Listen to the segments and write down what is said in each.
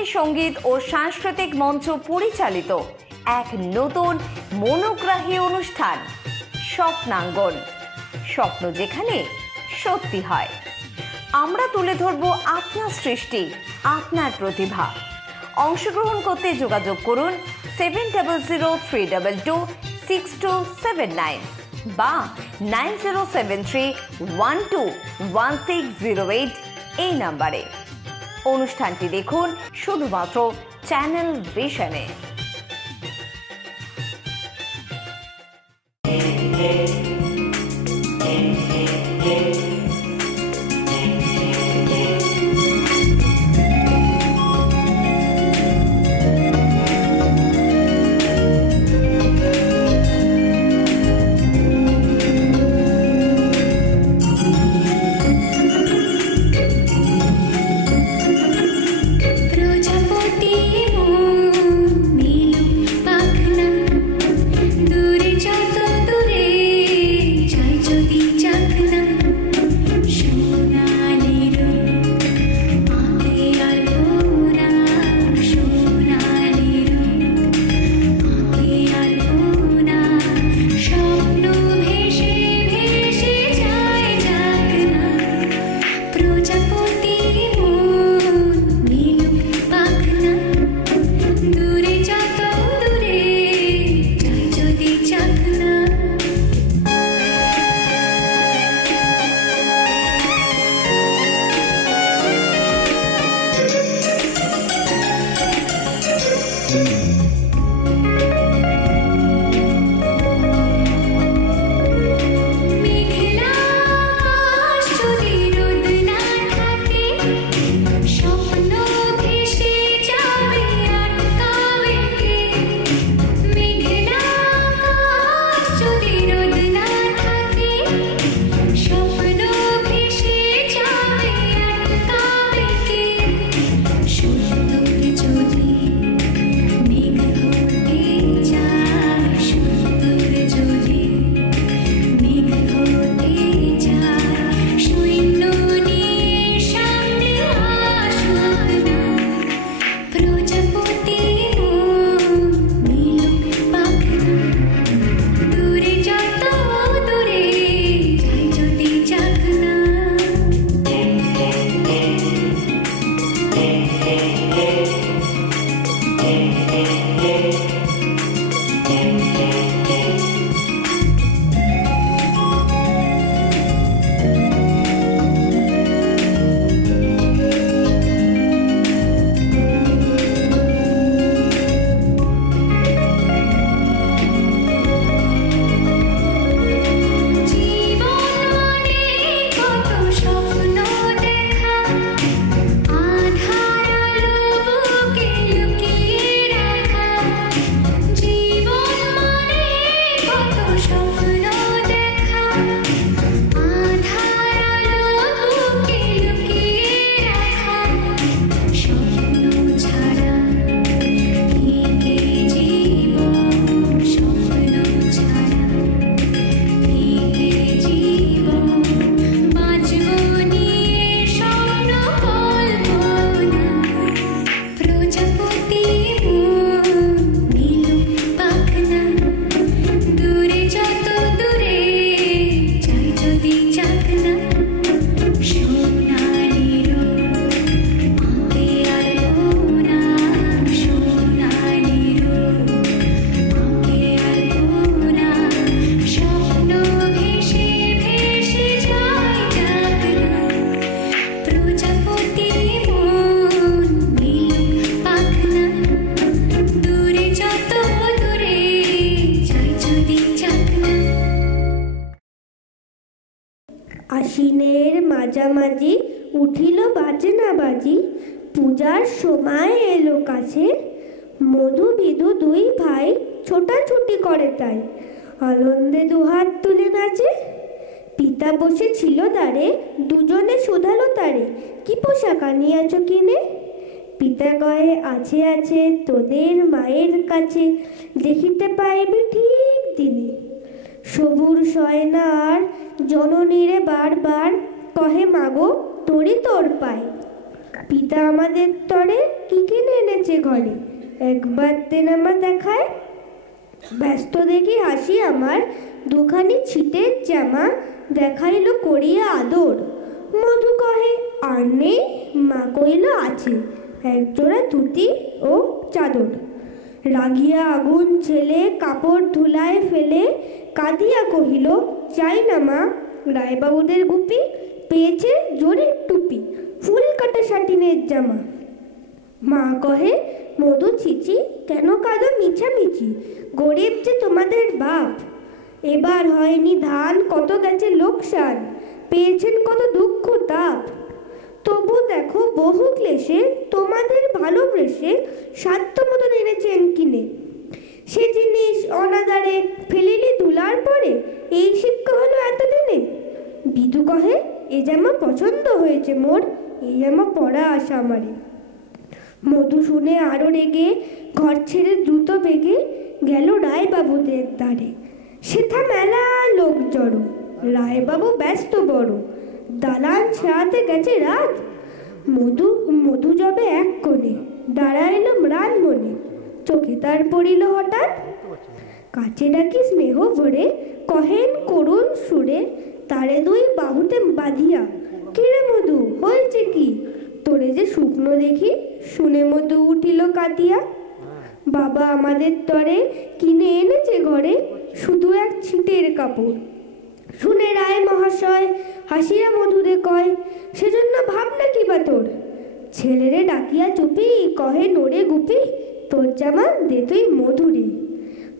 বাঙালি সঙ্গীত ও সাংস্কৃতিক মঞ্চ পরিচালিত এক নতুন মনোগ্রাহী অনুষ্ঠান স্বপ্নাঙ্গন। স্বপ্ন যেখানে সত্যি হয়। আমরা তুলে ধরব আপনার সৃষ্টি, আপনার প্রতিভা। অংশগ্রহণ করতে যোগাযোগ করুন 7003226279 বা 9073121608 এই নাম্বারে। অনুষ্ঠানটি দেখুন শুধুমাত্র চ্যানেল ভিশনে। আশ্বিনের মাঝামাঝি উঠিল বাজে না বাজি, পূজার সময় এলো কাছে। মধু বিধু দুই ভাই ছোটাছুটি করে তাই, আনন্দে দুহাত তুলে নাচে। পিতা বসে ছিল দ্বারে, দুজনে শোধালো তারে, কি পোশাক আনিয়াছ কিনে? পিতা কহে, আছে আছে তোদের মায়ের কাছে, দেখিতে পাইবি ঠিক দিনে। সবুর সয় না আর জননীরে বারবার, কহে মাগো তোরই তোর পায়। পিতা আমাদের তরে কি কিনে এসেছে ঘরে, একবার তেনামা দেখায়। ব্যস্ত দেখি হাসি আমার, দুখানি ছিটের জামা দেখাইল করিয়া আদর। মধু কহে আর নেই, মা কইল আছে, একজোড়া ধুতি ও চাদর। রাগিয়া আগুন ছেলে কাপড় ধুলায় ফেলে কাঁদিয়া কহিল চাই না মা, রায়বাবুদের গুপি পেয়েছে জরির টুপি, ফুল কাটা সাটিনের জামা। মা কহে মধু ছিচি, কেন কাঁদো মিছামিছি, গরিব যে তোমাদের বাপ। এবার হয়নি ধান, কত গেছে লোকসান, পেয়েছেন কত দুঃখ তাপ। তবু দেখো বহু ক্লেশে তোমাদের ভালোবেসে সাধ্য মতন এনেছেন কিনে। সে জিনিস অনাদারে ফেলিলি দুলার পরে, এই শিক্ষা হলো এতদিনে। বিদু কহে এ জামা পছন্দ হয়েছে মোর, এই জামা পরা আশা আমারে। মধু শুনে আরো রেগে ঘর ছেড়ে দ্রুত বেগে গেল রায়বাবুদের দ্বারে। সেথা মেলা লোক জড়ো, রায়বাবু ব্যস্ত বড়, দালান ছাড়াতে গেছে রাত। মধু যাবে এক কোণে, দাঁড়াইল ম্লান মনে, চোখে তার পড়িল হঠাৎ। কাছে ডাকি স্নেহ ভরে, কহেন করুণ সুরে, তারে দুই বাহুতে বাঁধিয়া, কিরে মধু হয়েছে কি, তোরে যে শুকনো দেখি। শুনে মধু উঠিল কাঁদিয়া, বাবা আমাদের তরে কিনে এনেছে ঘরে শুধু এক ছিটের কাপড়। শুনে রায় মহাশয় হাসিয়া মধুরে কয়, সেজন্য ভাবনা কি বা তোর। ছেলেরে ডাকিয়া চুপি কহে নোরে গুপি, তোর জামা দে তুই মধুরে।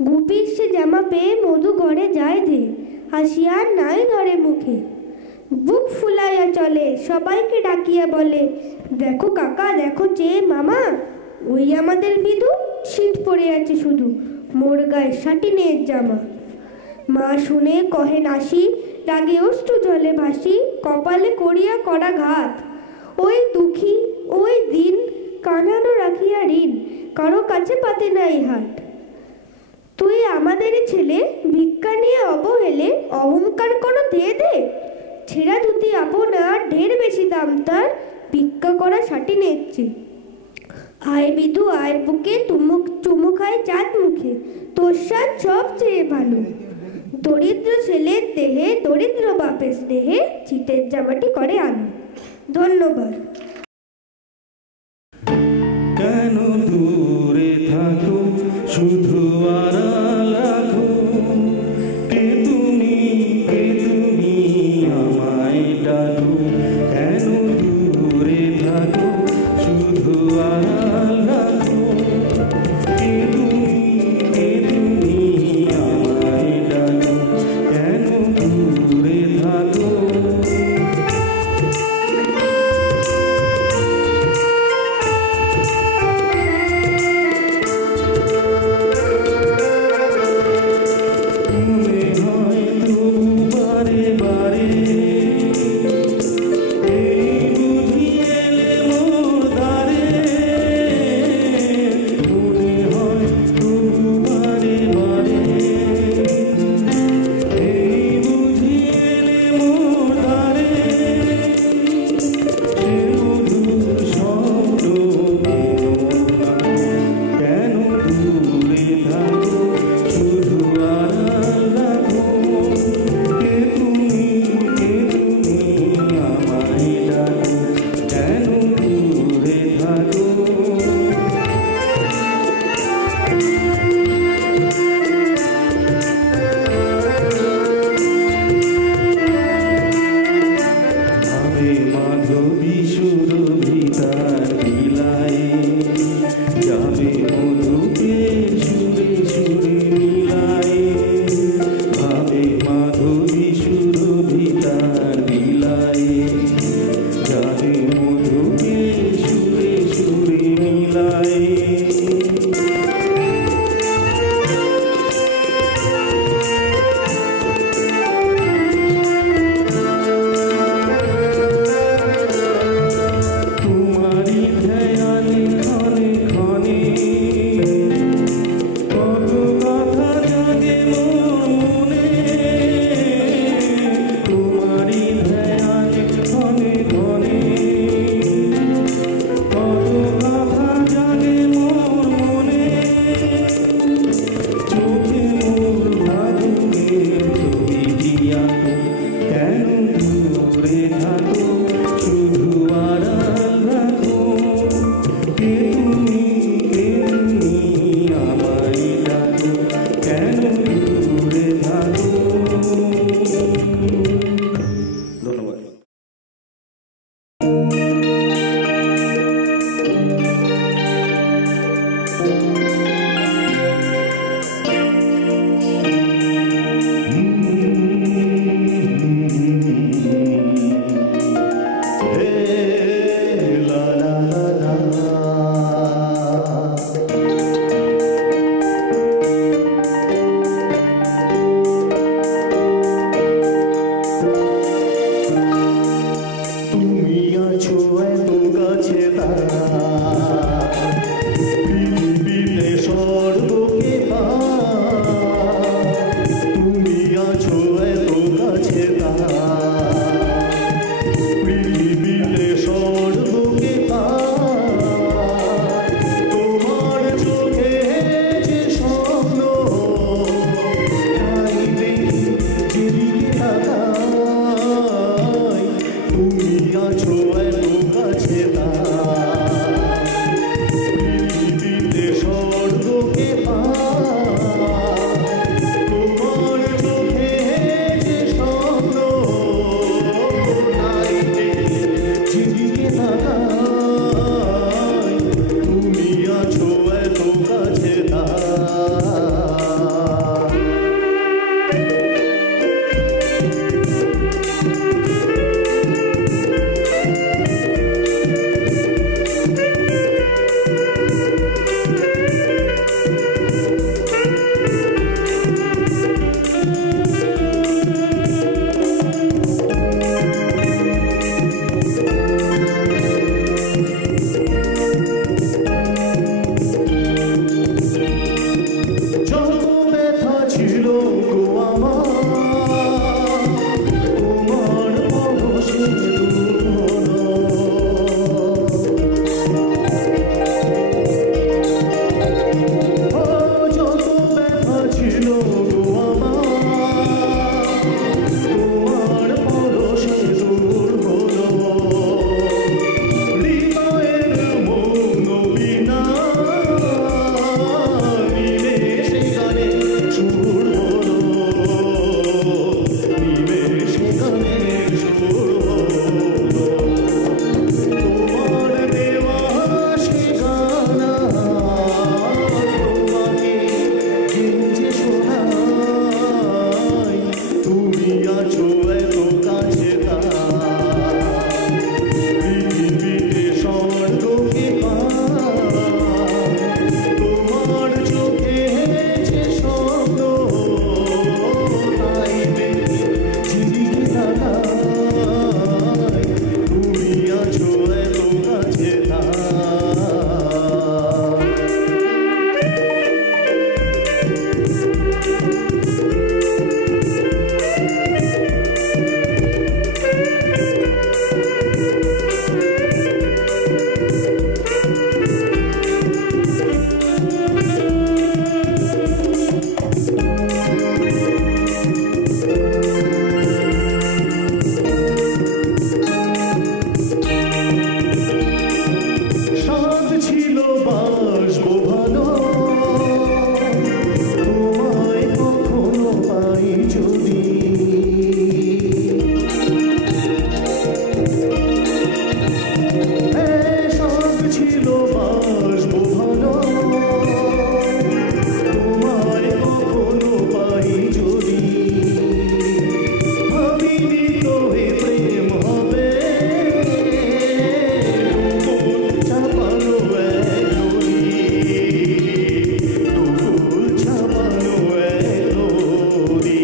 গুপির সে জামা পেয়ে মধু ঘরে যায় দে, হাসিয়া নাই ধরে মুখে। বুক ফুলাইয়া চলে, সবাইকে ডাকিয়া বলে, দেখো কাকা দেখো চেয়ে মামা, ওই আমাদের বিধু ছিট পড়ে আছে শুধু, মোর গায়ে সাটিনের জামা। মা শুনে কহে নাসি, রাগে অশ্রু জলে ভাসি, কপালে করিয়া করা ঘাত। ওই দুঃখী ওই দিন, কানানো রাখিয়া ঋণ, কারো কাছে পাতে নাই হাত। তুই আমাদেরই ছেলে, ভিক্ষা নিয়ে অবহেলে অহংকার করো দে দে। ছেঁড়া ধুতি আপনার, ঢের বেশি দাম তার, ভিক্ষা করা সাটিনের চেয়ে। আয় বিধু আয় বুকে, চুমু খায় চাঁদ মুখে, তোর স্বাদ সবচেয়ে ভালো। দরিদ্র ছেলের দেহে দরিদ্র বাপের স্নেহে ছিটের জামাটি করে আলো। ধন্যবাদ। কেন দূরে থাকো শুধু আড়াল রাখো, কে তুমি আমায় ডাকো। কেন দূরে থাকো শুধু আড়াল রাখো, কে তুমি আমায় ডাকো। কেন দূরে থাকো। বাসবো ভালো তোমায় কখনো পাই যদি ভাবিনি তো এ প্রেম হবে ফুল ছাপানো এক নদী ফুল ছাপানো এক নদী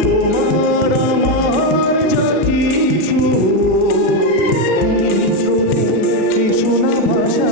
তোমার আমার যা কিছু শোনা ভাষা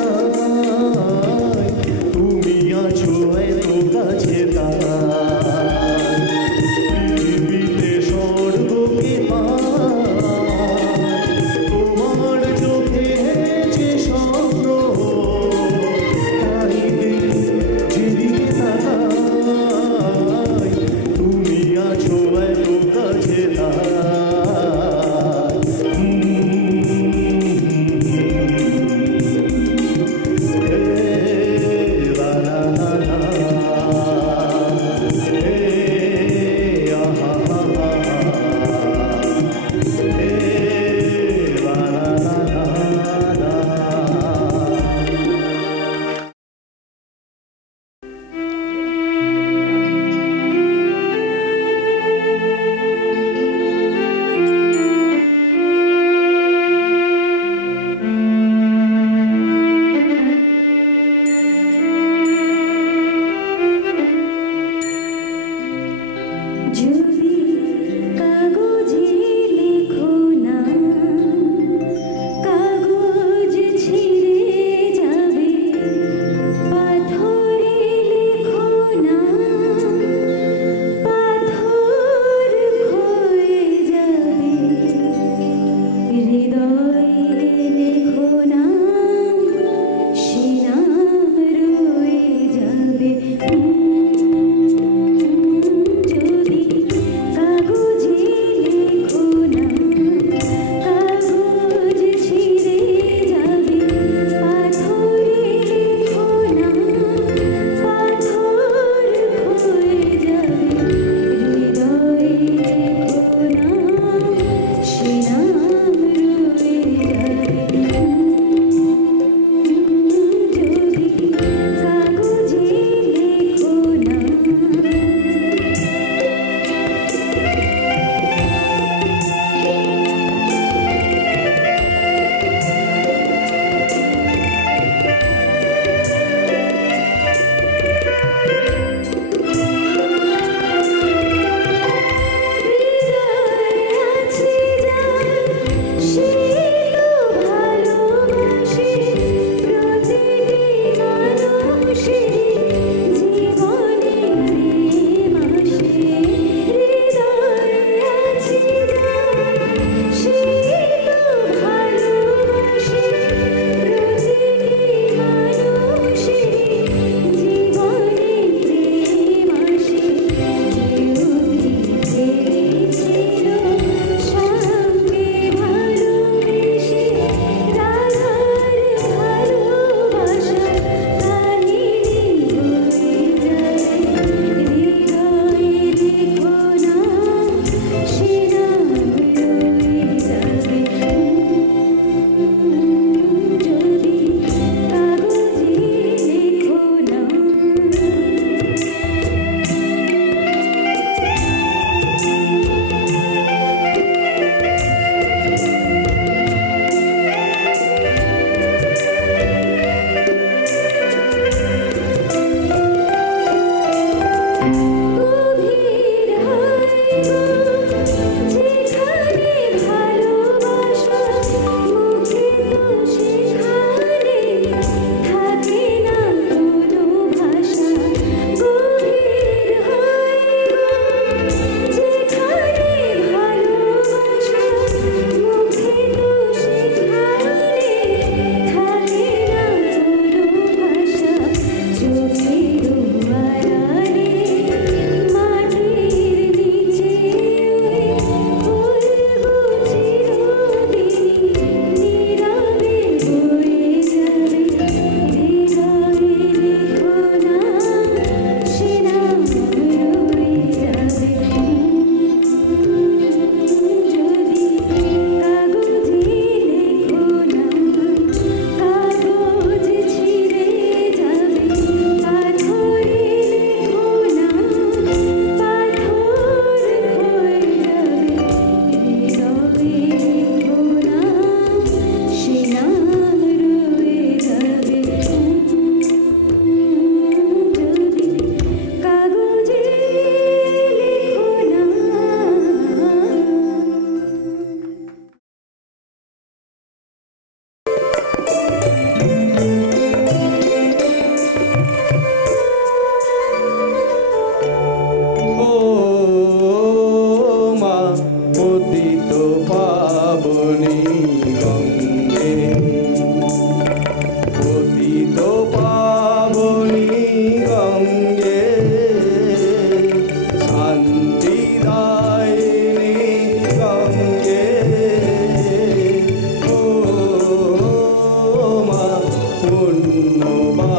পুণ্যবাহিনী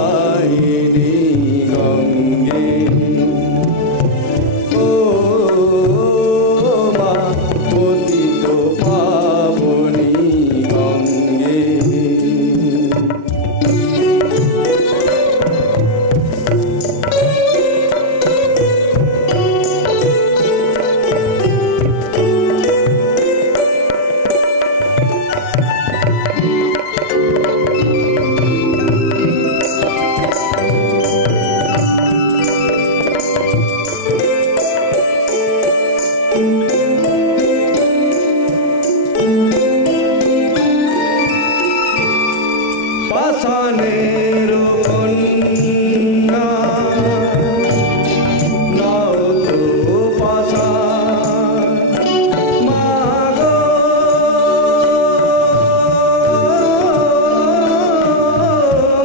গঙ্গে ও মা পতিত পাবনী গঙ্গে পাষাণের কন্যা নাও তো পাষাণ মাগো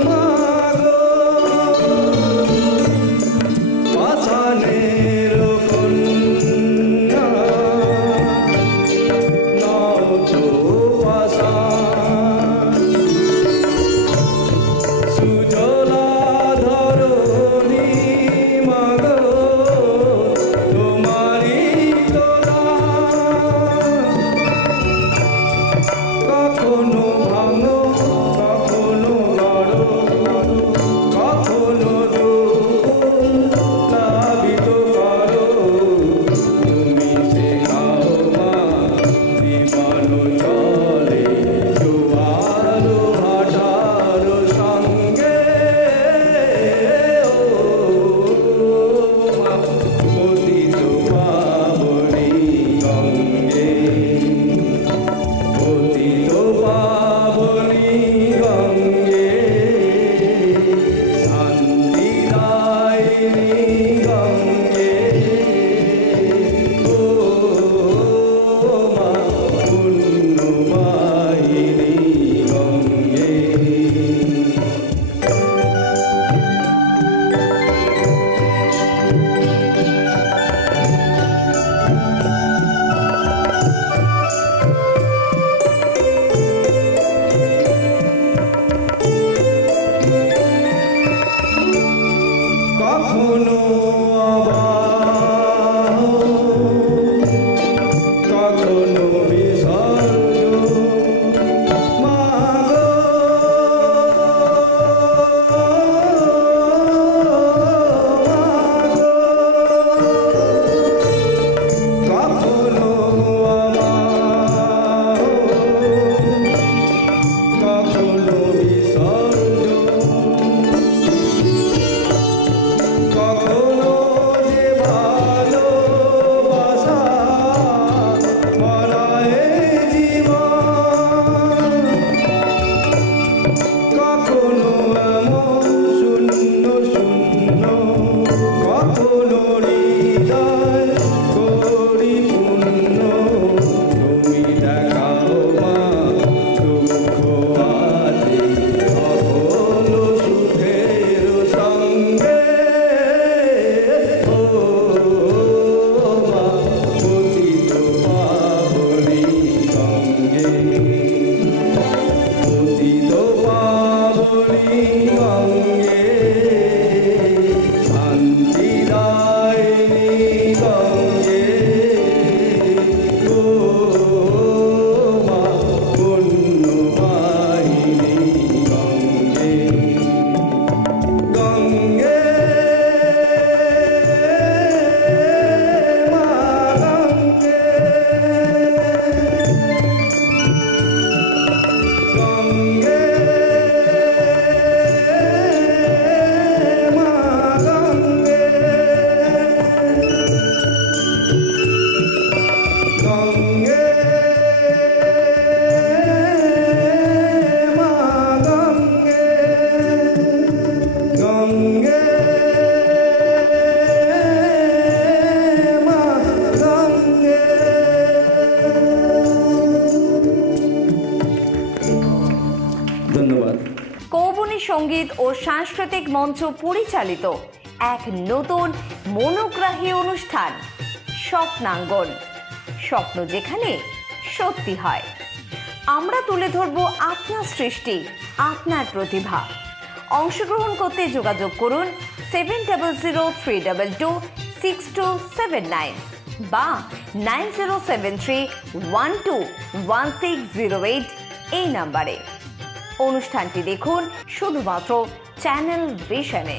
মাগো পাষাণের কন্যা নাও তো পাষাণ সুজলা ধরণী মাগো তোমারি কখনো ভাঙো কখনো গড়ো কখনো প্লাবিত করো তুমি শেখাও মা জীবন চলে জোয়ার ভাটার সঙ্গে ও মা পতিত পাবনী গঙ্গে পতিত পাবনী গঙ্গে শান্তিদায়িনী গঙ্গে ও মা পুণ্যবাহিনী গঙ্গে কখনো আবাহ কখনো বিসর্জন মাগো কখনো আবাহ কখনো বিসর্জন কখনো যে ভালোবাসা বলায় জীবন কখনো এমন শূন্য শূন্য কখনো হৃদয় করি পূর্ণ তুমি দেখাও মা দুঃখ আদি সকল সুখের সঙ্গে ও মা পতিত পাবনী গঙ্গে পতিত পাবনী গঙ্গে শান্তিদায়িনী গঙ্গে ও মা পুণ্যবাহিনী গঙ্গে গঙ্গে মা গঙ্গে গঙ্গে মা গঙ্গে গঙ্গে মা গঙ্গে গঙ্গে মা গঙ্গে ধন্যবাদ। কৌবনী সঙ্গীত ও সাংস্কৃতিক মঞ্চ পরিচালিত এক নতুন মনোগ্রাহী অনুষ্ঠান স্বপ্নাঙ্গন, স্বপ্ন যেখানে সত্যি হয়। আমরা তুলে ধরব আপনার সৃষ্টি, আপনার প্রতিভা। অংশগ্রহণ করতে যোগাযোগ করুন 7003226279 বা 9073121608 এই নাম্বারে। অনুষ্ঠানটি দেখুন শুধুমাত্র চ্যানেল ভিশনে।